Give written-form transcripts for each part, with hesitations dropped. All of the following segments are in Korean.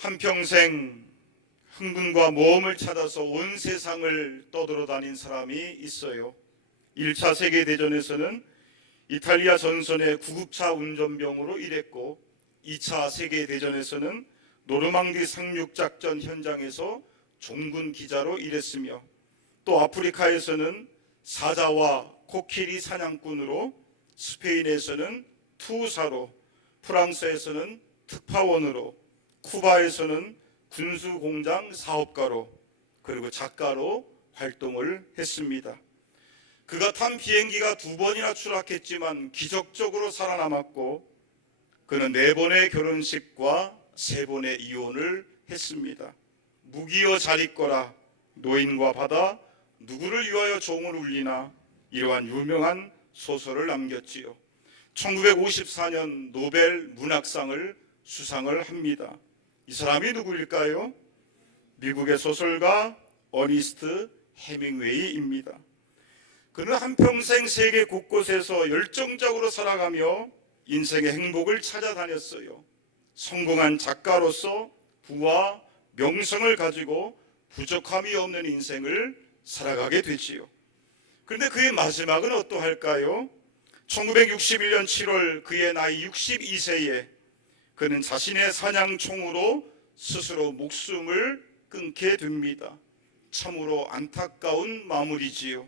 한평생 흥분과 모험을 찾아서 온 세상을 떠돌아다닌 사람이 있어요. 1차 세계대전에서는 이탈리아 전선의 구급차 운전병으로 일했고 2차 세계대전에서는 노르망디 상륙작전 현장에서 종군 기자로 일했으며 또 아프리카에서는 사자와 코끼리 사냥꾼으로, 스페인에서는 투사로, 프랑스에서는 특파원으로, 쿠바에서는 군수공장 사업가로, 그리고 작가로 활동을 했습니다. 그가 탄 비행기가 2번이나 추락했지만 기적적으로 살아남았고 그는 4번의 결혼식과 3번의 이혼을 했습니다. 무기여 잘 있거라, 노인과 바다, 누구를 위하여 종을 울리나, 이러한 유명한 소설을 남겼지요. 1954년 노벨 문학상을 수상을 합니다. 이 사람이 누구일까요? 미국의 소설가 어니스트 해밍웨이입니다. 그는 한평생 세계 곳곳에서 열정적으로 살아가며 인생의 행복을 찾아다녔어요. 성공한 작가로서 부와 명성을 가지고 부족함이 없는 인생을 살아가게 되지요. 그런데 그의 마지막은 어떠할까요? 1961년 7월 그의 나이 62세에 그는 자신의 사냥총으로 스스로 목숨을 끊게 됩니다. 참으로 안타까운 마무리지요.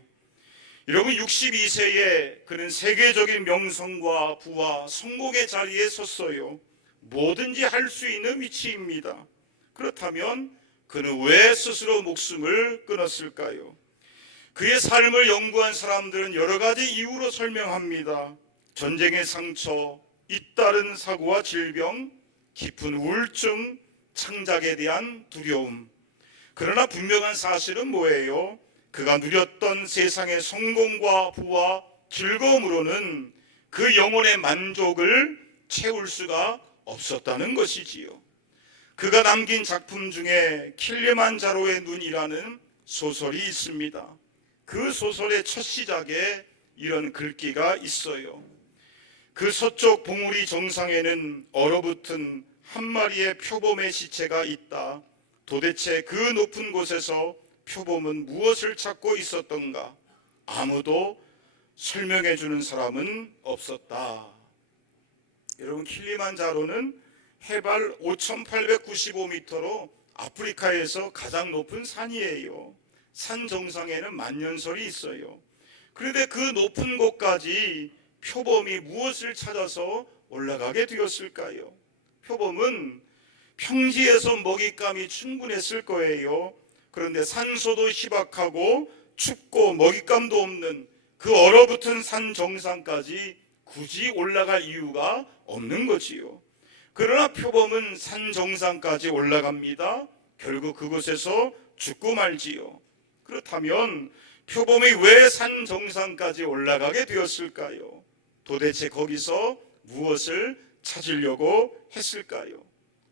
여러분, 62세에 그는 세계적인 명성과 부와 성공의 자리에 섰어요. 뭐든지 할 수 있는 위치입니다. 그렇다면 그는 왜 스스로 목숨을 끊었을까요? 그의 삶을 연구한 사람들은 여러 가지 이유로 설명합니다. 전쟁의 상처, 잇따른 사고와 질병, 깊은 우울증, 창작에 대한 두려움. 그러나 분명한 사실은 뭐예요? 그가 누렸던 세상의 성공과 부와 즐거움으로는 그 영혼의 만족을 채울 수가 없었다는 것이지요. 그가 남긴 작품 중에 킬리만자로의 눈이라는 소설이 있습니다. 그 소설의 첫 시작에 이런 글귀가 있어요. 그 서쪽 봉우리 정상에는 얼어붙은 한 마리의 표범의 시체가 있다. 도대체 그 높은 곳에서 표범은 무엇을 찾고 있었던가? 아무도 설명해 주는 사람은 없었다. 여러분, 킬리만자로는 해발 5,895m로 아프리카에서 가장 높은 산이에요. 산 정상에는 만년설이 있어요. 그런데 그 높은 곳까지 표범이 무엇을 찾아서 올라가게 되었을까요? 표범은 평지에서 먹잇감이 충분했을 거예요. 그런데 산소도 희박하고 춥고 먹잇감도 없는 그 얼어붙은 산 정상까지 굳이 올라갈 이유가 없는 거지요. 그러나 표범은 산 정상까지 올라갑니다. 결국 그곳에서 죽고 말지요. 그렇다면 표범이 왜 산 정상까지 올라가게 되었을까요? 도대체 거기서 무엇을 찾으려고 했을까요?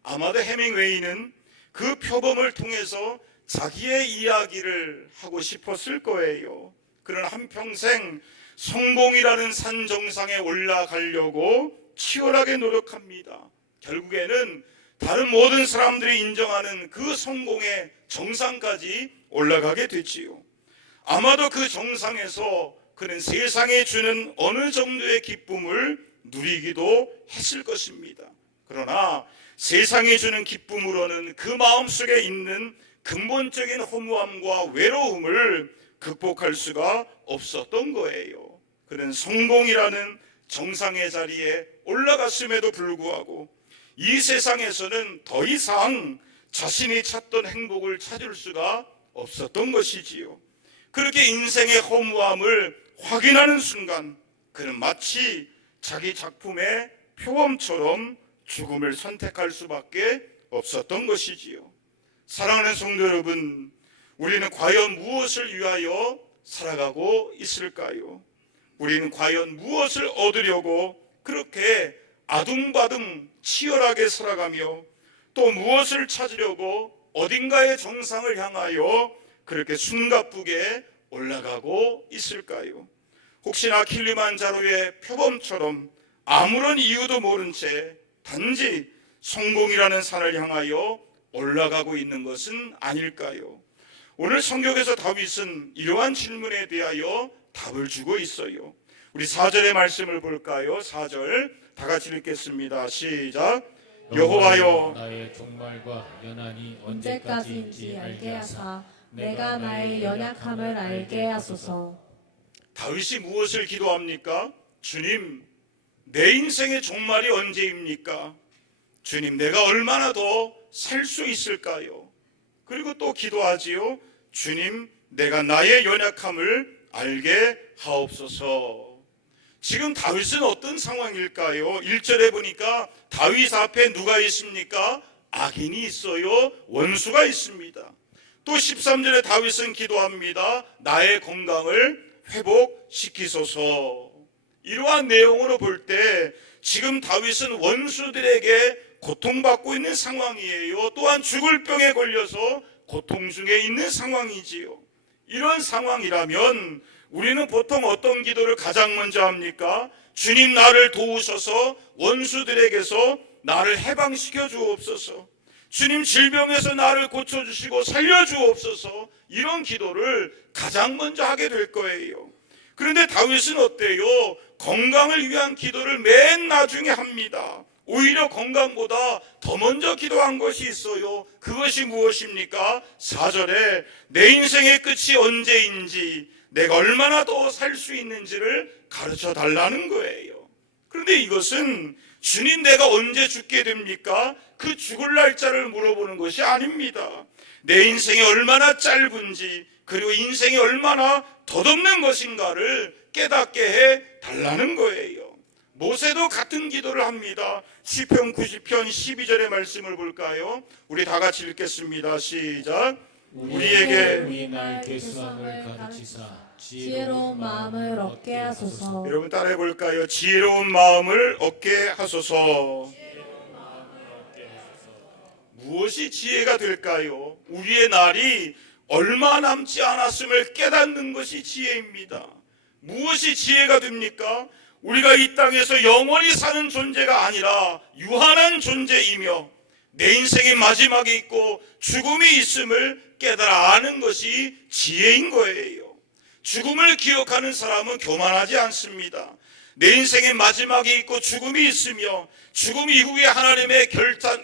아마도 해밍웨이는 그 표범을 통해서 자기의 이야기를 하고 싶었을 거예요. 그러나 한평생 성공이라는 산 정상에 올라가려고 치열하게 노력합니다. 결국에는 다른 모든 사람들이 인정하는 그 성공의 정상까지 올라가게 되지요. 아마도 그 정상에서 그는 세상에 주는 어느 정도의 기쁨을 누리기도 했을 것입니다. 그러나 세상에 주는 기쁨으로는 그 마음속에 있는 근본적인 허무함과 외로움을 극복할 수가 없었던 거예요. 그는 성공이라는 정상의 자리에 올라갔음에도 불구하고 이 세상에서는 더 이상 자신이 찾던 행복을 찾을 수가 없었던 것이지요. 그렇게 인생의 허무함을 확인하는 순간 그는 마치 자기 작품의 표범처럼 죽음을 선택할 수밖에 없었던 것이지요. 사랑하는 성도 여러분, 우리는 과연 무엇을 위하여 살아가고 있을까요? 우리는 과연 무엇을 얻으려고 그렇게 아둥바둥 치열하게 살아가며 또 무엇을 찾으려고 어딘가의 정상을 향하여 그렇게 숨가쁘게 올라가고 있을까요? 혹시나 킬리만자로의 표범처럼 아무런 이유도 모른 채 단지 성공이라는 산을 향하여 올라가고 있는 것은 아닐까요? 오늘 성경에서 다윗은 이러한 질문에 대하여 답을 주고 있어요. 우리 4절의 말씀을 볼까요? 4절 다 같이 읽겠습니다. 시작. 여호와여 나의 종말과 연한이 언제까지인지 알게 하사 내가 나의 연약함을 알게 하소서. 다윗이 무엇을 기도합니까? 주님, 내 인생의 종말이 언제입니까? 주님, 내가 얼마나 더 살 수 있을까요? 그리고 또 기도하지요. 주님, 내가 나의 연약함을 알게 하옵소서. 지금 다윗은 어떤 상황일까요? 1절에 보니까 다윗 앞에 누가 있습니까? 악인이 있어요. 원수가 있습니다. 또 13절에 다윗은 기도합니다. 나의 건강을 회복시키소서. 이러한 내용으로 볼 때 지금 다윗은 원수들에게 고통받고 있는 상황이에요. 또한 죽을 병에 걸려서 고통 중에 있는 상황이지요. 이런 상황이라면 우리는 보통 어떤 기도를 가장 먼저 합니까? 주님, 나를 도우셔서 원수들에게서 나를 해방시켜 주옵소서. 주님, 질병에서 나를 고쳐주시고 살려주옵소서. 이런 기도를 가장 먼저 하게 될 거예요. 그런데 다윗은 어때요? 건강을 위한 기도를 맨 나중에 합니다. 오히려 건강보다 더 먼저 기도한 것이 있어요. 그것이 무엇입니까? 4절에 내 인생의 끝이 언제인지, 내가 얼마나 더 살 수 있는지를 가르쳐 달라는 거예요. 그런데 이것은 주님, 내가 언제 죽게 됩니까? 그 죽을 날짜를 물어보는 것이 아닙니다. 내 인생이 얼마나 짧은지, 그리고 인생이 얼마나 덧없는 것인가를 깨닫게 해 달라는 거예요. 모세도 같은 기도를 합니다. 시편 90편 12절의 말씀을 볼까요? 우리 다 같이 읽겠습니다. 시작. 우리에게 우리 날 계수함을 가르치사 지혜로운 마음을 얻게 하소서. 여러분 따라해 볼까요? 지혜로운 마음을 얻게 하소서. 무엇이 지혜가 될까요? 우리의 날이 얼마 남지 않았음을 깨닫는 것이 지혜입니다. 무엇이 지혜가 됩니까? 우리가 이 땅에서 영원히 사는 존재가 아니라 유한한 존재이며 내 인생의 마지막이 있고 죽음이 있음을 깨달아 아는 것이 지혜인 거예요. 죽음을 기억하는 사람은 교만하지 않습니다. 내 인생의 마지막이 있고 죽음이 있으며 죽음 이후에 하나님의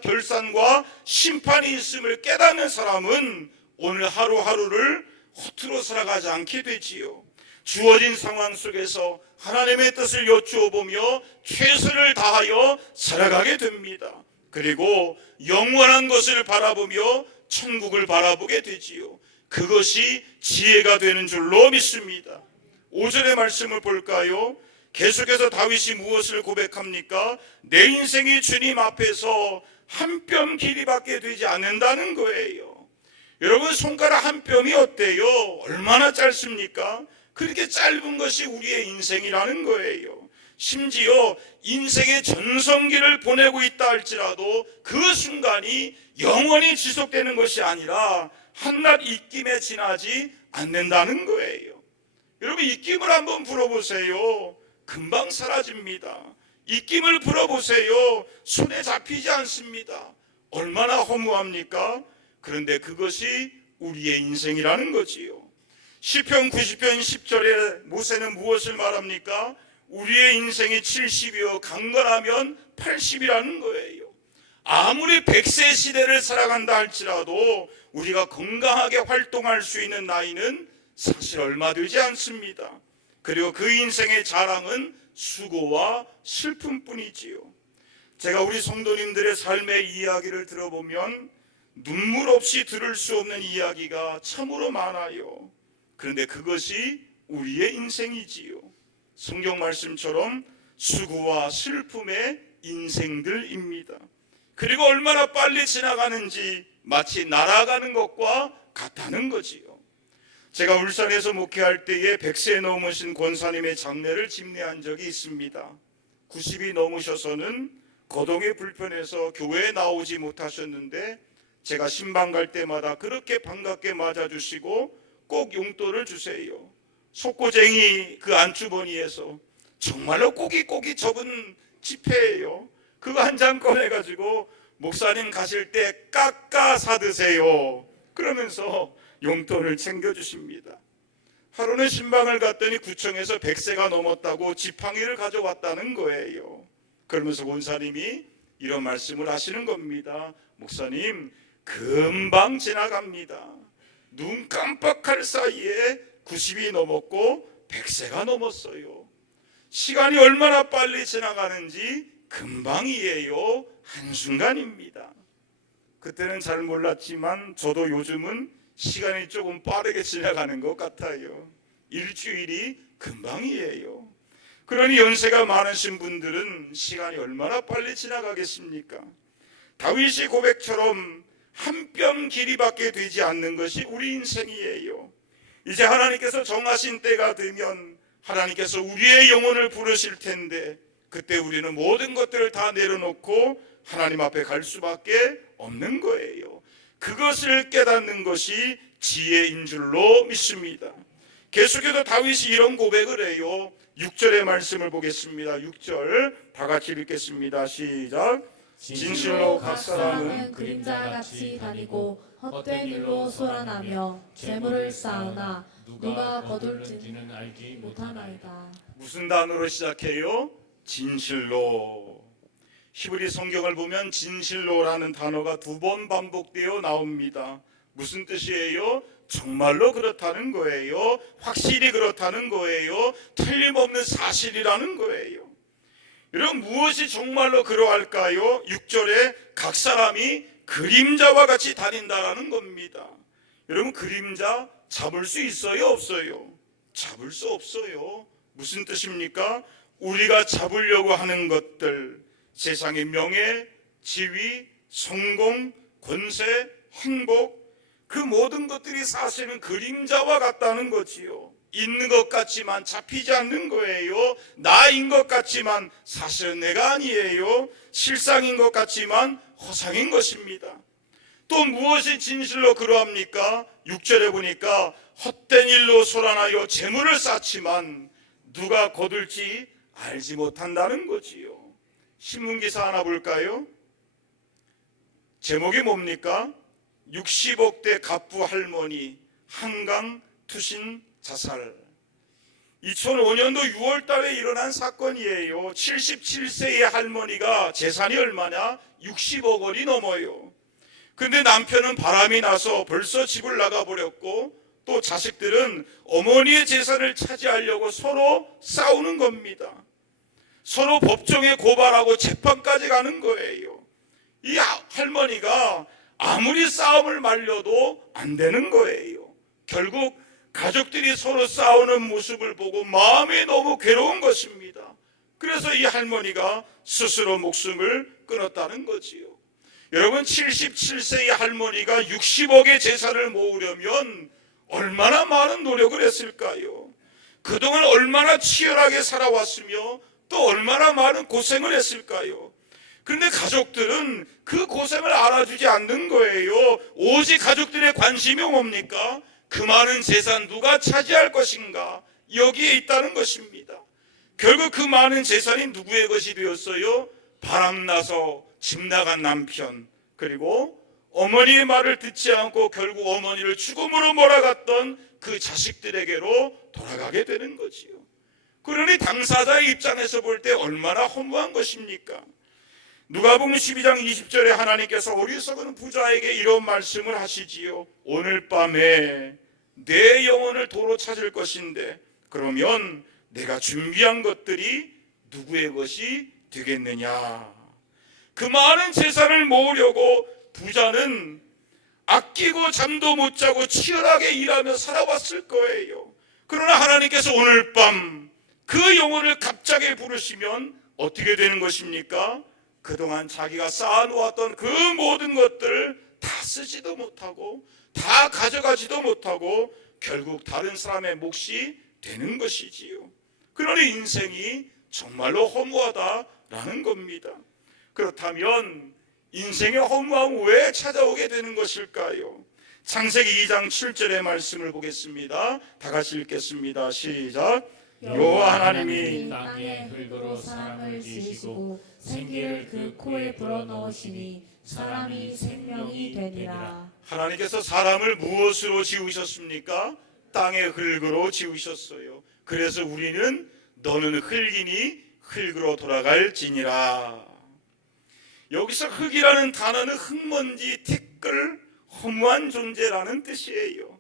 결산과 심판이 있음을 깨닫는 사람은 오늘 하루하루를 허투루 살아가지 않게 되지요. 주어진 상황 속에서 하나님의 뜻을 여쭈어 보며 최선을 다하여 살아가게 됩니다. 그리고 영원한 것을 바라보며 천국을 바라보게 되지요. 그것이 지혜가 되는 줄로 믿습니다. 5절의 말씀을 볼까요? 계속해서 다윗이 무엇을 고백합니까? 내 인생이 주님 앞에서 한 뼘 길이밖에 되지 않는다는 거예요. 여러분, 손가락 한 뼘이 어때요? 얼마나 짧습니까? 그렇게 짧은 것이 우리의 인생이라는 거예요. 심지어 인생의 전성기를 보내고 있다 할지라도 그 순간이 영원히 지속되는 것이 아니라 한낱 입김에 지나지 않는다는 거예요. 여러분, 입김을 한번 불어보세요. 금방 사라집니다. 입김을 불어보세요. 손에 잡히지 않습니다. 얼마나 허무합니까? 그런데 그것이 우리의 인생이라는 거지요. 시편 90편 10절에 모세는 무엇을 말합니까? 우리의 인생이 70이요 강건하면 80이라는 거예요. 아무리 100세 시대를 살아간다 할지라도 우리가 건강하게 활동할 수 있는 나이는 사실 얼마 되지 않습니다. 그리고 그 인생의 자랑은 수고와 슬픔뿐이지요. 제가 우리 성도님들의 삶의 이야기를 들어보면 눈물 없이 들을 수 없는 이야기가 참으로 많아요. 그런데 그것이 우리의 인생이지요. 성경 말씀처럼 수고와 슬픔의 인생들입니다. 그리고 얼마나 빨리 지나가는지 마치 날아가는 것과 같다는 거지요. 제가 울산에서 목회할 때에 100세 넘으신 권사님의 장례를 집례한 적이 있습니다. 90이 넘으셔서는 거동이 불편해서 교회에 나오지 못하셨는데 제가 신방 갈 때마다 그렇게 반갑게 맞아주시고 꼭 용돈을 주세요. 속고쟁이 그 안주머니에서 정말로 꼬깃꼬깃 접은 지폐예요. 그거 한 장 꺼내가지고 목사님 가실 때 깎아 사드세요. 그러면서 용돈을 챙겨주십니다. 하루는 신방을 갔더니 구청에서 100세가 넘었다고 지팡이를 가져왔다는 거예요. 그러면서 권사님이 이런 말씀을 하시는 겁니다. 목사님, 금방 지나갑니다. 눈 깜빡할 사이에 90이 넘었고 100세가 넘었어요. 시간이 얼마나 빨리 지나가는지 금방이에요. 한순간입니다. 그때는 잘 몰랐지만 저도 요즘은 시간이 조금 빠르게 지나가는 것 같아요. 일주일이 금방이에요. 그러니 연세가 많으신 분들은 시간이 얼마나 빨리 지나가겠습니까? 다윗이 고백처럼 한 뼘 길이밖에 되지 않는 것이 우리 인생이에요. 이제 하나님께서 정하신 때가 되면 하나님께서 우리의 영혼을 부르실 텐데 그때 우리는 모든 것들을 다 내려놓고 하나님 앞에 갈 수밖에 없는 거예요. 그것을 깨닫는 것이 지혜인 줄로 믿습니다. 계속해서 다윗이 이런 고백을 해요. 6절의 말씀을 보겠습니다. 6절 다 같이 읽겠습니다. 시작. 진실로 각 사람은 그림자같이 다니고 헛된 일로 소란하며 재물을 쌓으나 누가 거둘지는 알지 못하나이다. 무슨 단어로 시작해요? 진실로. 히브리 성경을 보면 진실로라는 단어가 2번 반복되어 나옵니다. 무슨 뜻이에요? 정말로 그렇다는 거예요. 확실히 그렇다는 거예요. 틀림없는 사실이라는 거예요. 여러분, 무엇이 정말로 그러할까요? 6절에 각 사람이 그림자와 같이 다닌다라는 겁니다. 여러분, 그림자 잡을 수 있어요? 없어요? 잡을 수 없어요. 무슨 뜻입니까? 우리가 잡으려고 하는 것들, 세상의 명예, 지위, 성공, 권세, 행복, 그 모든 것들이 사실은 그림자와 같다는 거지요. 있는 것 같지만 잡히지 않는 거예요. 나인 것 같지만 사실은 내가 아니에요. 실상인 것 같지만 허상인 것입니다. 또 무엇이 진실로 그러합니까? 6절에 보니까 헛된 일로 소란하여 재물을 쌓지만 누가 거둘지 알지 못한다는 거지요. 신문기사 하나 볼까요? 제목이 뭡니까? 60억대 갑부 할머니 한강 투신 자살. 2005년도 6월 달에 일어난 사건이에요. 77세의 할머니가 재산이 얼마냐? 60억 원이 넘어요. 근데 남편은 바람이 나서 벌써 집을 나가버렸고 또 자식들은 어머니의 재산을 차지하려고 서로 싸우는 겁니다. 서로 법정에 고발하고 재판까지 가는 거예요. 이 할머니가 아무리 싸움을 말려도 안 되는 거예요. 결국 가족들이 서로 싸우는 모습을 보고 마음이 너무 괴로운 것입니다. 그래서 이 할머니가 스스로 목숨을 끊었다는 거지요. 여러분, 77세의 할머니가 60억의 재산을 모으려면 얼마나 많은 노력을 했을까요? 그동안 얼마나 치열하게 살아왔으며 또 얼마나 많은 고생을 했을까요? 그런데 가족들은 그 고생을 알아주지 않는 거예요. 오직 가족들의 관심이 뭡니까? 그 많은 재산 누가 차지할 것인가? 여기에 있다는 것입니다. 결국 그 많은 재산이 누구의 것이 되었어요? 바람나서 집 나간 남편, 그리고 어머니의 말을 듣지 않고 결국 어머니를 죽음으로 몰아갔던 그 자식들에게로 돌아가게 되는 거지요. 그러니 당사자의 입장에서 볼 때 얼마나 허무한 것입니까? 누가복음 12장 20절에 하나님께서 어리석은 부자에게 이런 말씀을 하시지요. 오늘 밤에 내 영혼을 도로 찾을 것인데 그러면 내가 준비한 것들이 누구의 것이 되겠느냐. 그 많은 재산을 모으려고 부자는 아끼고 잠도 못 자고 치열하게 일하며 살아왔을 거예요. 그러나 하나님께서 오늘 밤 그 영혼을 갑자기 부르시면 어떻게 되는 것입니까? 그동안 자기가 쌓아놓았던 그 모든 것들을 다 쓰지도 못하고 다 가져가지도 못하고 결국 다른 사람의 몫이 되는 것이지요. 그러니 인생이 정말로 허무하다라는 겁니다. 그렇다면 인생의 허무함은 왜 찾아오게 되는 것일까요? 창세기 2장 7절의 말씀을 보겠습니다. 다 같이 읽겠습니다. 시작. 여호와 하나님이 땅의 흙으로 사람을 지으시고 생기를 그 코에 불어넣으시니 사람이 생명이 되니라. 하나님께서 사람을 무엇으로 지으셨습니까? 땅의 흙으로 지으셨어요. 그래서 우리는 너는 흙이니 흙으로 돌아갈지니라. 여기서 흙이라는 단어는 흙먼지, 티끌, 허무한 존재라는 뜻이에요.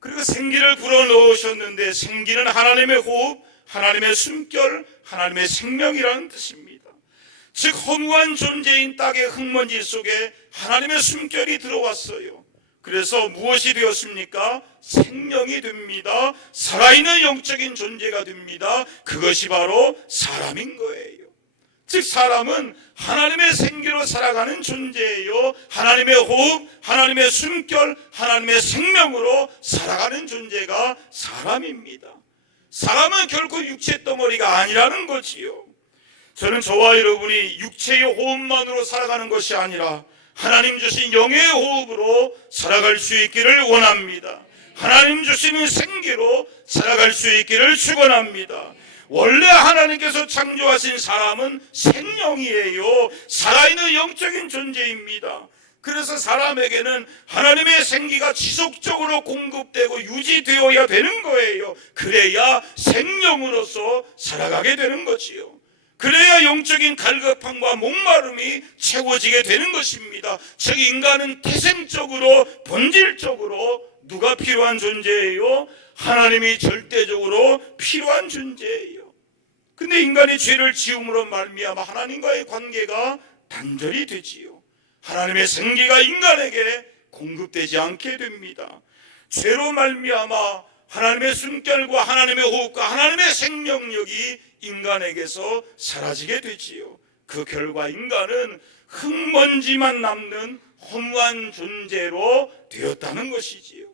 그리고 생기를 불어넣으셨는데 생기는 하나님의 호흡, 하나님의 숨결, 하나님의 생명이라는 뜻입니다. 즉 허무한 존재인 땅의 흙먼지 속에 하나님의 숨결이 들어왔어요. 그래서 무엇이 되었습니까? 생명이 됩니다. 살아있는 영적인 존재가 됩니다. 그것이 바로 사람인 거예요. 즉 사람은 하나님의 생기로 살아가는 존재예요. 하나님의 호흡, 하나님의 숨결, 하나님의 생명으로 살아가는 존재가 사람입니다. 사람은 결코 육체 덩어리가 아니라는 거지요. 저는 저와 여러분이 육체의 호흡만으로 살아가는 것이 아니라 하나님 주신 영의 호흡으로 살아갈 수 있기를 원합니다. 하나님 주시는 생기로 살아갈 수 있기를 축원합니다. 원래 하나님께서 창조하신 사람은 생명이에요. 살아있는 영적인 존재입니다. 그래서 사람에게는 하나님의 생기가 지속적으로 공급되고 유지되어야 되는 거예요. 그래야 생명으로서 살아가게 되는 거지요. 그래야 영적인 갈급함과 목마름이 채워지게 되는 것입니다. 즉 인간은 태생적으로 본질적으로 누가 필요한 존재예요? 하나님이 절대적으로 필요한 존재예요. 근데 인간이 죄를 지음으로 말미암아 하나님과의 관계가 단절이 되지요. 하나님의 생기가 인간에게 공급되지 않게 됩니다. 죄로 말미암아 하나님의 숨결과 하나님의 호흡과 하나님의 생명력이 인간에게서 사라지게 되지요. 그 결과 인간은 흙먼지만 남는 허무한 존재로 되었다는 것이지요.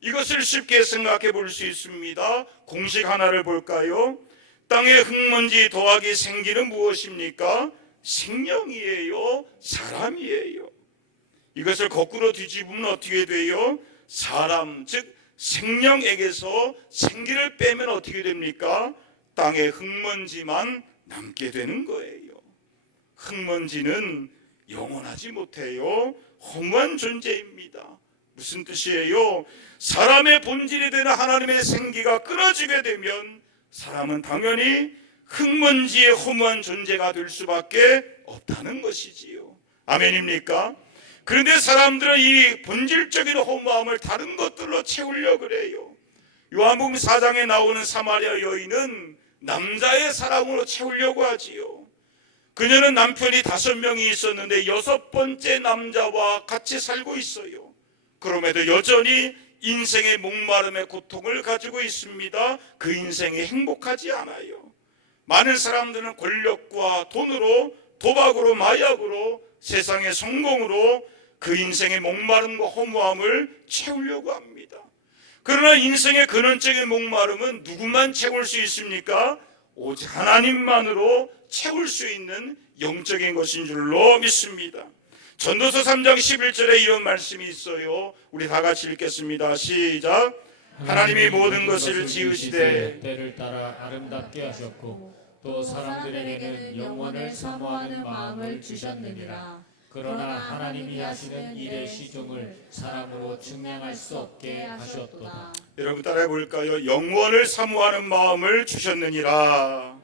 이것을 쉽게 생각해 볼 수 있습니다. 공식 하나를 볼까요? 땅의 흙먼지 더하기 생기는 무엇입니까? 생명이에요. 사람이에요. 이것을 거꾸로 뒤집으면 어떻게 돼요? 사람, 즉 생명에게서 생기를 빼면 어떻게 됩니까? 땅의 흙먼지만 남게 되는 거예요. 흙먼지는 영원하지 못해요. 허무한 존재입니다. 무슨 뜻이에요? 사람의 본질이 되는 하나님의 생기가 끊어지게 되면 사람은 당연히 흙먼지의 허무한 존재가 될 수밖에 없다는 것이지요. 아멘입니까? 그런데 사람들은 이 본질적인 허무함을 다른 것들로 채우려고 그래요. 요한복음 4장에 나오는 사마리아 여인은 남자의 사랑으로 채우려고 하지요. 그녀는 남편이 5명이 있었는데 6번째 남자와 같이 살고 있어요. 그럼에도 여전히 인생의 목마름의 고통을 가지고 있습니다. 그 인생이 행복하지 않아요. 많은 사람들은 권력과 돈으로, 도박으로, 마약으로, 세상의 성공으로 그 인생의 목마름과 허무함을 채우려고 합니다. 그러나 인생의 근원적인 목마름은 누구만 채울 수 있습니까? 오직 하나님만으로 채울 수 있는 영적인 것인 줄로 믿습니다. 전도서 3장 11절에 이런 말씀이 있어요. 우리 다 같이 읽겠습니다. 시작. 하나님이 모든 것을 지으시되 때를 따라 아름답게 하셨고 또 사람들에게는 영원을 사모하는 마음을 주셨느니라. 그러나 하나님이 하시는 일의 시종을 사람으로 측량할 수 없게 하셨도다. 여러분 따라해 볼까요? 영원을 사모하는 마음을 주셨느니라.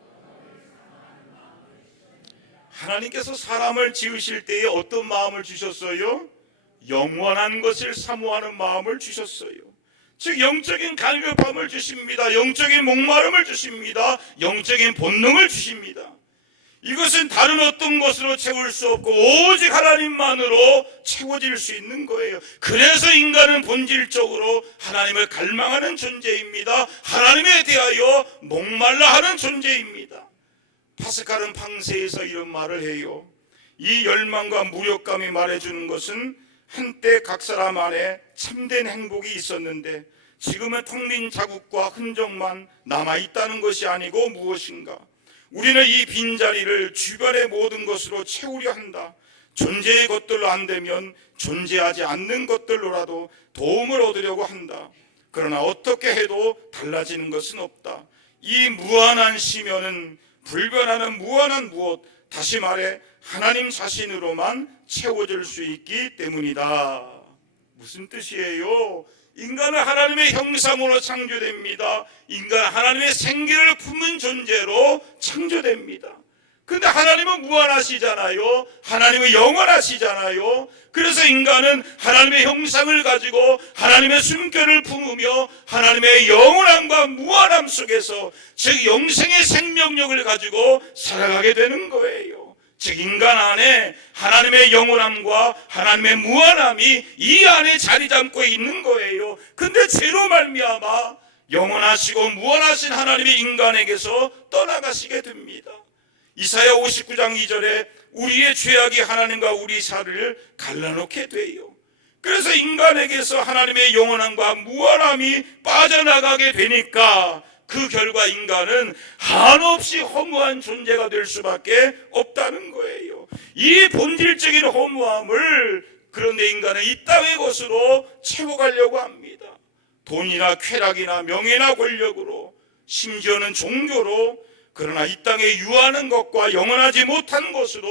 하나님께서 사람을 지으실 때에 어떤 마음을 주셨어요? 영원한 것을 사모하는 마음을 주셨어요. 즉 영적인 갈급함을 주십니다. 영적인 목마름을 주십니다. 영적인 본능을 주십니다. 이것은 다른 어떤 것으로 채울 수 없고 오직 하나님만으로 채워질 수 있는 거예요. 그래서 인간은 본질적으로 하나님을 갈망하는 존재입니다. 하나님에 대하여 목말라 하는 존재입니다. 파스칼은 방세에서 이런 말을 해요. 이 열망과 무력감이 말해주는 것은 한때 각 사람 안에 참된 행복이 있었는데 지금은 텅 빈 자국과 흔적만 남아있다는 것이 아니고 무엇인가? 우리는 이 빈자리를 주변의 모든 것으로 채우려 한다. 존재의 것들로 안 되면 존재하지 않는 것들로라도 도움을 얻으려고 한다. 그러나 어떻게 해도 달라지는 것은 없다. 이 무한한 심연은 불변하는 무한한 무엇, 다시 말해 하나님 자신으로만 채워질 수 있기 때문이다. 무슨 뜻이에요? 인간은 하나님의 형상으로 창조됩니다. 인간은 하나님의 생기를 품은 존재로 창조됩니다. 근데 하나님은 무한하시잖아요. 하나님은 영원하시잖아요. 그래서 인간은 하나님의 형상을 가지고 하나님의 숨결을 품으며 하나님의 영원함과 무한함 속에서, 즉 영생의 생명력을 가지고 살아가게 되는 거예요. 즉 인간 안에 하나님의 영원함과 하나님의 무한함이 이 안에 자리 잡고 있는 거예요. 근데 죄로 말미암아 영원하시고 무한하신 하나님이 인간에게서 떠나가시게 됩니다. 이사야 59장 2절에 우리의 죄악이 하나님과 우리 사이를 갈라놓게 돼요. 그래서 인간에게서 하나님의 영원함과 무한함이 빠져나가게 되니까 그 결과 인간은 한없이 허무한 존재가 될 수밖에 없다는 거예요. 이 본질적인 허무함을 그런데 인간은 이 땅의 것으로 채워가려고 합니다. 돈이나 쾌락이나 명예나 권력으로, 심지어는 종교로, 그러나 이 땅에 유하는 것과 영원하지 못한 것으로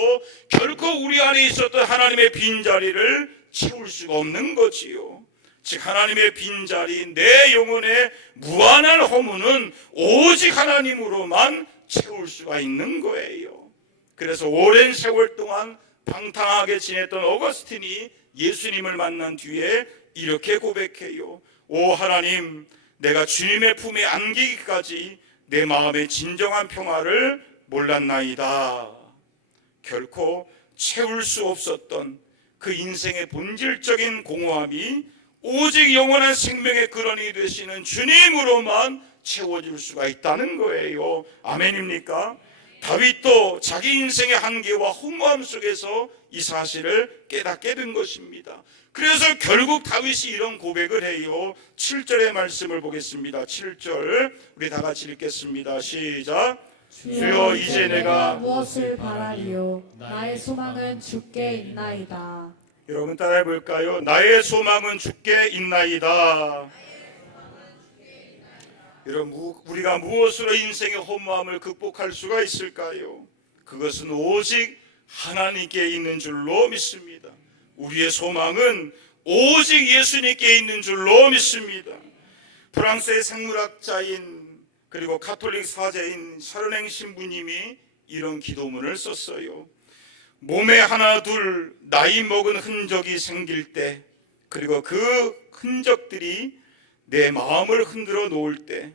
결코 우리 안에 있었던 하나님의 빈자리를 채울 수가 없는 거지요. 즉 하나님의 빈자리, 내 영혼의 무한한 허무는 오직 하나님으로만 채울 수가 있는 거예요. 그래서 오랜 세월 동안 방탕하게 지냈던 어거스틴이 예수님을 만난 뒤에 이렇게 고백해요. 오 하나님, 내가 주님의 품에 안기기까지 내 마음의 진정한 평화를 몰랐나이다. 결코 채울 수 없었던 그 인생의 본질적인 공허함이 오직 영원한 생명의 근원이 되시는 주님으로만 채워질 수가 있다는 거예요. 아멘입니까? 다윗도 자기 인생의 한계와 허무함 속에서 이 사실을 깨닫게 된 것입니다. 그래서 결국 다윗이 이런 고백을 해요. 7절의 말씀을 보겠습니다. 7절 우리 다 같이 읽겠습니다. 시작. 주여 이제 내가 무엇을 바라리요? 나의 소망은 주께 있나이다. 여러분 따라해 볼까요? 나의 소망은 주께 있나이다. 여러분, 우리가 무엇으로 인생의 허무함을 극복할 수가 있을까요? 그것은 오직 하나님께 있는 줄로 믿습니다. 우리의 소망은 오직 예수님께 있는 줄로 믿습니다. 프랑스의 생물학자인 그리고 가톨릭 사제인 샤르냉 신부님이 이런 기도문을 썼어요. 몸에 하나 둘 나이 먹은 흔적이 생길 때, 그리고 그 흔적들이 내 마음을 흔들어 놓을 때,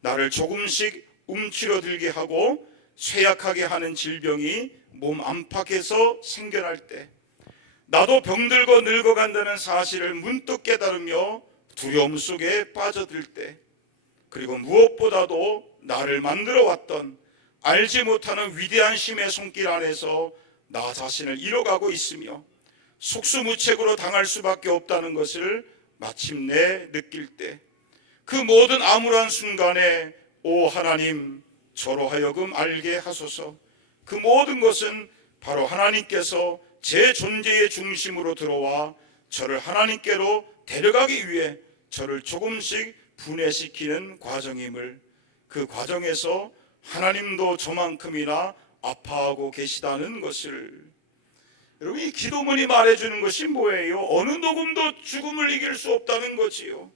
나를 조금씩 움츠러들게 하고 쇠약하게 하는 질병이 몸 안팎에서 생겨날 때, 나도 병들고 늙어간다는 사실을 문득 깨달으며 두려움 속에 빠져들 때, 그리고 무엇보다도 나를 만들어 왔던 알지 못하는 위대한 힘의 손길 안에서 나 자신을 잃어가고 있으며 속수무책으로 당할 수밖에 없다는 것을 마침내 느낄 때, 그 모든 암울한 순간에 오 하나님, 저로 하여금 알게 하소서. 그 모든 것은 바로 하나님께서 제 존재의 중심으로 들어와 저를 하나님께로 데려가기 위해 저를 조금씩 분해시키는 과정임을, 그 과정에서 하나님도 저만큼이나 아파하고 계시다는 것을. 여러분, 이 기도문이 말해주는 것이 뭐예요? 어느 누구도 죽음을 이길 수 없다는 거지요.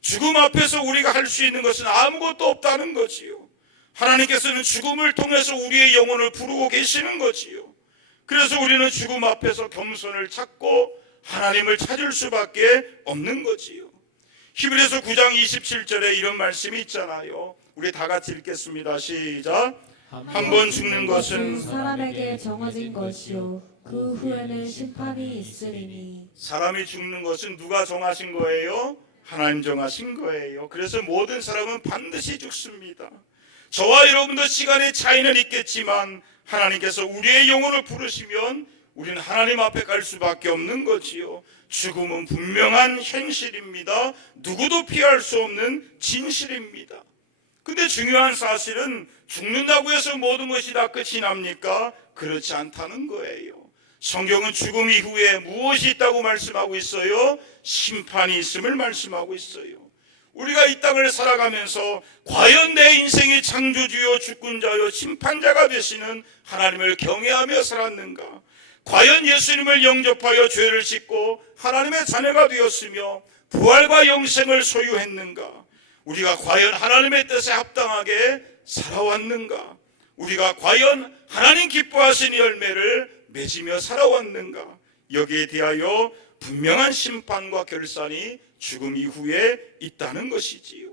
죽음 앞에서 우리가 할 수 있는 것은 아무것도 없다는 거지요. 하나님께서는 죽음을 통해서 우리의 영혼을 부르고 계시는 거지요. 그래서 우리는 죽음 앞에서 겸손을 찾고 하나님을 찾을 수밖에 없는 거지요. 히브리서 9장 27절에 이런 말씀이 있잖아요. 우리 다 같이 읽겠습니다. 시작. 한 번 죽는 것은 사람에게 정해진 것이요 그 후에는 심판이 있으리니. 사람이 죽는 것은 누가 정하신 거예요? 하나님 정하신 거예요. 그래서 모든 사람은 반드시 죽습니다. 저와 여러분도 시간의 차이는 있겠지만 하나님께서 우리의 영혼을 부르시면 우리는 하나님 앞에 갈 수밖에 없는 거지요. 죽음은 분명한 현실입니다. 누구도 피할 수 없는 진실입니다. 근데 중요한 사실은 죽는다고 해서 모든 것이 다 끝이 납니까? 그렇지 않다는 거예요. 성경은 죽음 이후에 무엇이 있다고 말씀하고 있어요? 심판이 있음을 말씀하고 있어요. 우리가 이 땅을 살아가면서 과연 내 인생의 창조주요 주권자요 심판자가 되시는 하나님을 경외하며 살았는가? 과연 예수님을 영접하여 죄를 씻고 하나님의 자녀가 되었으며 부활과 영생을 소유했는가? 우리가 과연 하나님의 뜻에 합당하게 살아왔는가? 우리가 과연 하나님 기뻐하시는 열매를 맺으며 살아왔는가? 여기에 대하여 분명한 심판과 결산이 죽음 이후에 있다는 것이지요.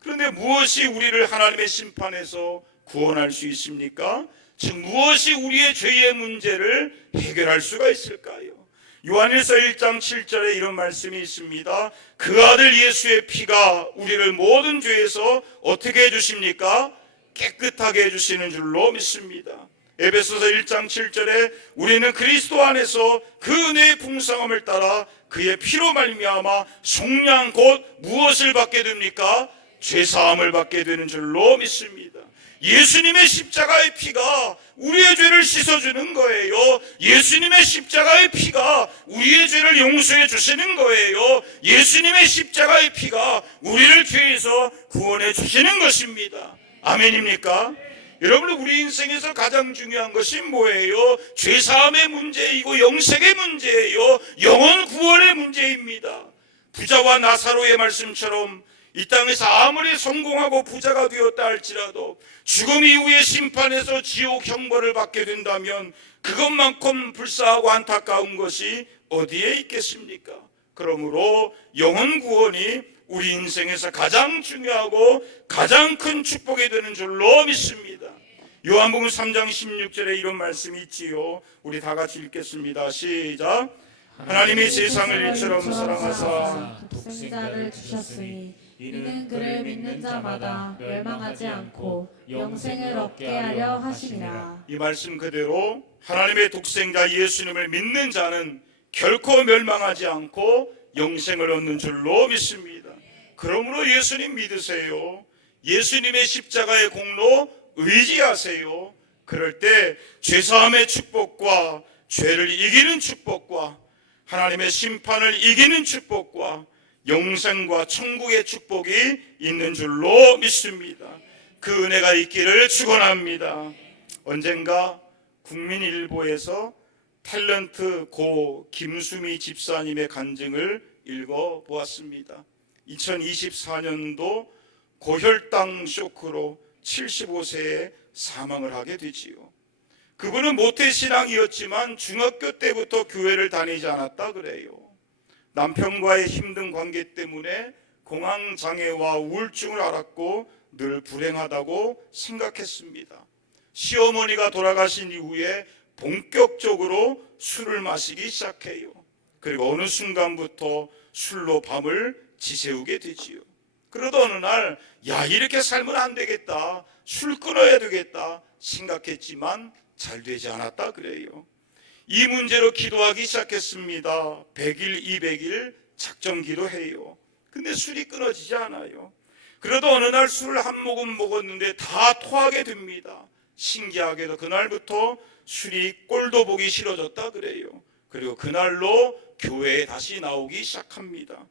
그런데 무엇이 우리를 하나님의 심판에서 구원할 수 있습니까? 즉 무엇이 우리의 죄의 문제를 해결할 수가 있을까요? 요한일서 1장 7절에 이런 말씀이 있습니다. 그 아들 예수의 피가 우리를 모든 죄에서 어떻게 해주십니까? 깨끗하게 해주시는 줄로 믿습니다. 에베소서 1장 7절에 우리는 그리스도 안에서 그 은혜의 풍성함을 따라 그의 피로 말미암아 속량 곧 무엇을 받게 됩니까? 죄사함을 받게 되는 줄로 믿습니다. 예수님의 십자가의 피가 우리의 죄를 씻어주는 거예요. 예수님의 십자가의 피가 우리의 죄를 용서해 주시는 거예요. 예수님의 십자가의 피가 우리를 죄에서 구원해 주시는 것입니다. 아멘입니까? 여러분, 우리 인생에서 가장 중요한 것이 뭐예요? 죄사함의 문제이고 영생의 문제예요. 영혼 구원의 문제입니다. 부자와 나사로의 말씀처럼 이 땅에서 아무리 성공하고 부자가 되었다 할지라도 죽음 이후의 심판에서 지옥 형벌을 받게 된다면 그것만큼 불쌍하고 안타까운 것이 어디에 있겠습니까? 그러므로 영혼 구원이 우리 인생에서 가장 중요하고 가장 큰 축복이 되는 줄로 믿습니다. 요한복음 3장 16절에 이런 말씀이 있지요. 우리 다 같이 읽겠습니다. 시작. 하나님이 세상을 이처럼 사랑하사 독생자를 주셨으니 이는 그를 믿는 자마다 멸망하지 않고 영생을 얻게 하려 하심이라. 이 말씀 그대로 하나님의 독생자 예수님을 믿는 자는 결코 멸망하지 않고 영생을 얻는 줄로 믿습니다. 그러므로 예수님 믿으세요. 예수님의 십자가의 공로 의지하세요. 그럴 때 죄사함의 축복과 죄를 이기는 축복과 하나님의 심판을 이기는 축복과 영생과 천국의 축복이 있는 줄로 믿습니다. 그 은혜가 있기를 축원합니다. 언젠가 국민일보에서 탤런트 고 김수미 집사님의 간증을 읽어보았습니다. 2024년도 고혈당 쇼크로 75세에 사망을 하게 되지요. 그분은 모태신앙이었지만 중학교 때부터 교회를 다니지 않았다 그래요. 남편과의 힘든 관계 때문에 공황장애와 우울증을 앓았고 늘 불행하다고 생각했습니다. 시어머니가 돌아가신 이후에 본격적으로 술을 마시기 시작해요. 그리고 어느 순간부터 술로 밤을 지새우게 되지요. 그러다 어느 날 이렇게 살면 안 되겠다, 술 끊어야 되겠다 생각했지만 잘 되지 않았다 그래요. 이 문제로 기도하기 시작했습니다. 100일, 200일 작정 기도해요. 근데 술이 끊어지지 않아요. 그러다 어느 날 술을 한 모금 먹었는데 다 토하게 됩니다. 신기하게도 그날부터 술이 꼴도 보기 싫어졌다 그래요. 그리고 그날로 교회에 다시 나오기 시작합니다.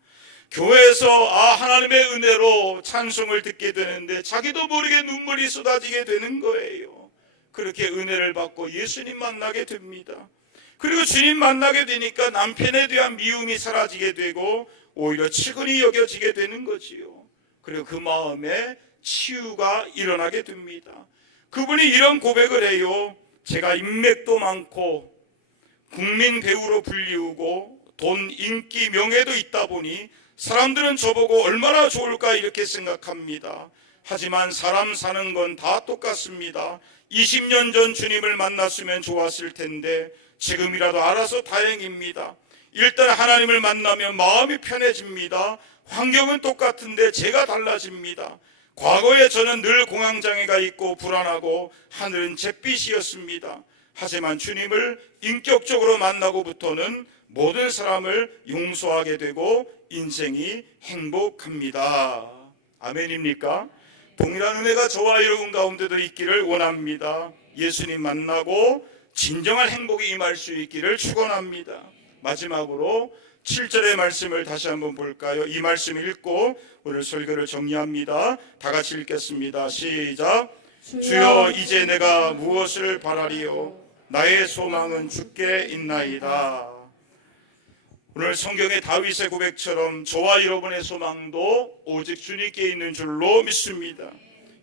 교회에서 하나님의 은혜로 찬송을 듣게 되는데 자기도 모르게 눈물이 쏟아지게 되는 거예요. 그렇게 은혜를 받고 예수님 만나게 됩니다. 그리고 주님 만나게 되니까 남편에 대한 미움이 사라지게 되고 오히려 측은히 여겨지게 되는 거지요. 그리고 그 마음에 치유가 일어나게 됩니다. 그분이 이런 고백을 해요. 제가 인맥도 많고 국민 배우로 불리우고 돈, 인기, 명예도 있다 보니 사람들은 저보고 얼마나 좋을까 이렇게 생각합니다. 하지만 사람 사는 건 다 똑같습니다. 20년 전 주님을 만났으면 좋았을 텐데 지금이라도 알아서 다행입니다. 일단 하나님을 만나면 마음이 편해집니다. 환경은 똑같은데 제가 달라집니다. 과거에 저는 늘 공황장애가 있고 불안하고 하늘은 잿빛이었습니다. 하지만 주님을 인격적으로 만나고부터는 모든 사람을 용서하게 되고 인생이 행복합니다. 아멘입니까? 동일한 은혜가 저와 여러분 가운데도 있기를 원합니다. 예수님 만나고 진정한 행복이 임할 수 있기를 축원합니다. 마지막으로 7절의 말씀을 다시 한번 볼까요? 이 말씀 읽고 오늘 설교를 정리합니다. 다 같이 읽겠습니다. 시작. 주여 이제 내가 무엇을 바라리요? 나의 소망은 주께 있나이다. 오늘 성경의 다윗의 고백처럼 저와 여러분의 소망도 오직 주님께 있는 줄로 믿습니다.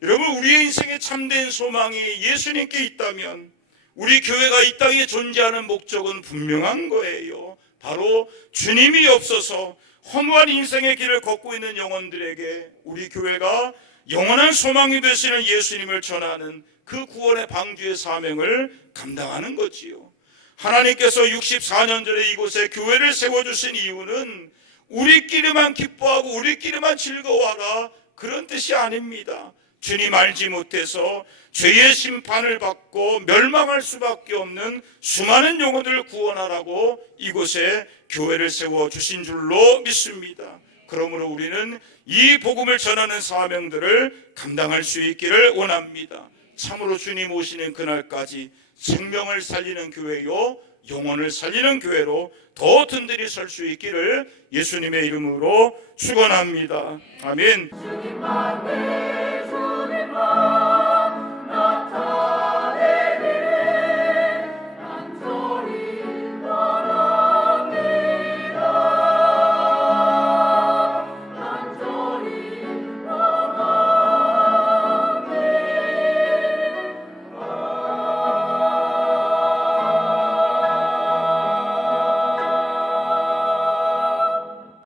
여러분, 우리의 인생에 참된 소망이 예수님께 있다면 우리 교회가 이 땅에 존재하는 목적은 분명한 거예요. 바로 주님이 없어서 허무한 인생의 길을 걷고 있는 영혼들에게 우리 교회가 영원한 소망이 되시는 예수님을 전하는 그 구원의 방주의 사명을 감당하는 거지요. 하나님께서 64년 전에 이곳에 교회를 세워주신 이유는 우리끼리만 기뻐하고 우리끼리만 즐거워하라 그런 뜻이 아닙니다. 주님 알지 못해서 죄의 심판을 받고 멸망할 수밖에 없는 수많은 영혼들을 구원하라고 이곳에 교회를 세워주신 줄로 믿습니다. 그러므로 우리는 이 복음을 전하는 사명들을 감당할 수 있기를 원합니다. 참으로 주님 오시는 그날까지 생명을 살리는 교회요 영혼을 살리는 교회로 더 든든히 설 수 있기를 예수님의 이름으로 축원합니다. 아멘.